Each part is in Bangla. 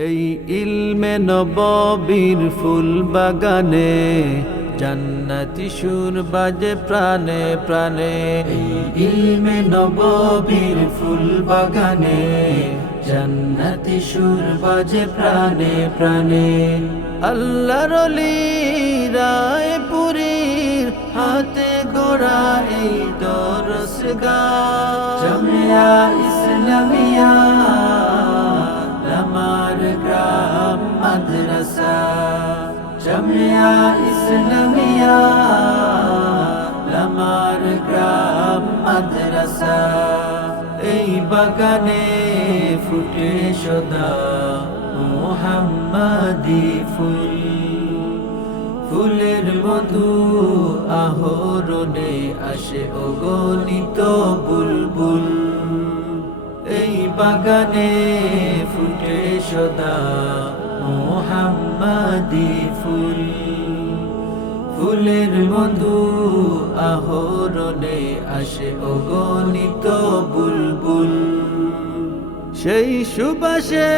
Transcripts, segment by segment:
এই ইলমে নববীর ফুল বাগানে জান্নাতি সুর বাজে প্রাণে প্রাণে। এই ইলমে নববীর ফুল বাগানে জান্নাতি সুর বাজে প্রাণে প্রাণে। আল্লাহর ওলি রায়পুরীর হাতে গড়া এই দরসগাহ জামিয়া ইসলামিয়া লামার গ্রাম মাদ্রাসা। জামিয়া ইসলামিয়া লামার গ্রাম মাদ্রাসা। এই বাগানে ফুটে সদা মুহাম্মাদি ফুল, ফুলের মধু আহরণে আসে অগণিত বুলবুল। এই বাগানে ফুটে সদা মুহাম্মাদি ফুল, ফুলের মধু আহরণে আসে অগণিত বুলবুল। সেই সুবাসে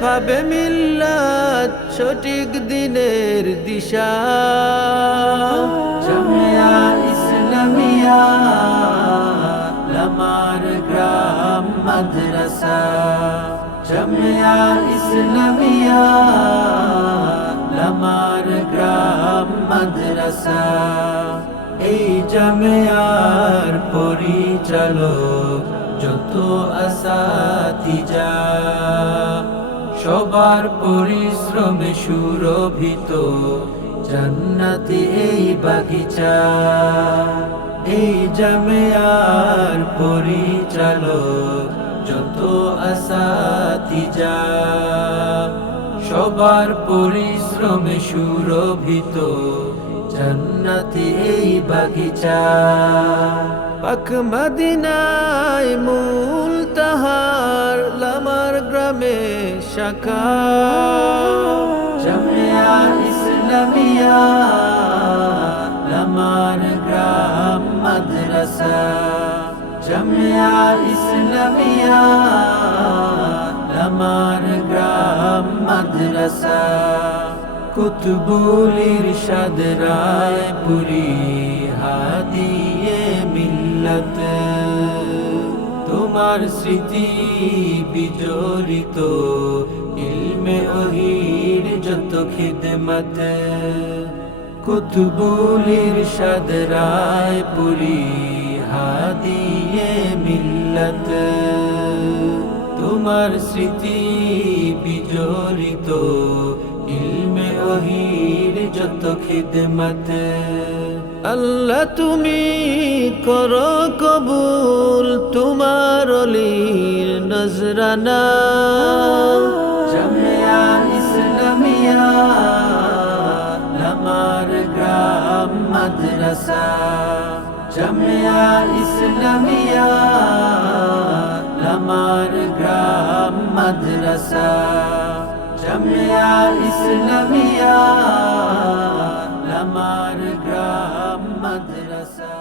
পাবে মিল্লাত সঠিক দিনের দিশা। জামিয়া ইসলামিয়া লামার গ্রাম মাদ্রাসা। জামিয়া ইসলামিয়া লামার গ্রাম মাদ্রাসা। এই জামিয়ার পরিচালক যত আসাতিজা, সবার পরিশ্রমে সুরভিত জান্নাতি এই বাগিচা। এই জামিয়ার পরিচালক যত আসাতিজা, সবার পরিশ্রমে সুরভিত জান্নাতি এই বাগিচা। পাক মদিনায় মূল তাহার লামার গ্রামে শাখা। জামিয়া ইসলামিয়া লামার গ্রাম মাদ্রাসা। জামিয়া ইসলামিয়া লামার গ্রাম মাদ্রাসা। কুতুবুল ইরশাদ রায়পুরী হাদিয়ে মিল্লাত, তোমার স্মৃতি বিজড়িত ইলমে ওহীর যত খিদমত। কুতুবুল ইরশাদ রায়পুরী হাদিয়ে মিল্লাত, তোমার স্মৃতি বিজড়িত ইলমে ওহীর যত খিদমত। আল্লাহ তুমি করো কবুল তোমার ওলির নজরানা। জামিয়া ইসলামিয়া লামার গ্রাম মাদ্রাসা। জামিয়া ইসলামিয়া লামার গ্রাম মাদ্রাসা। জামিয়া ইসলামিয়া লামার গ্রাম মাদ্রাসা।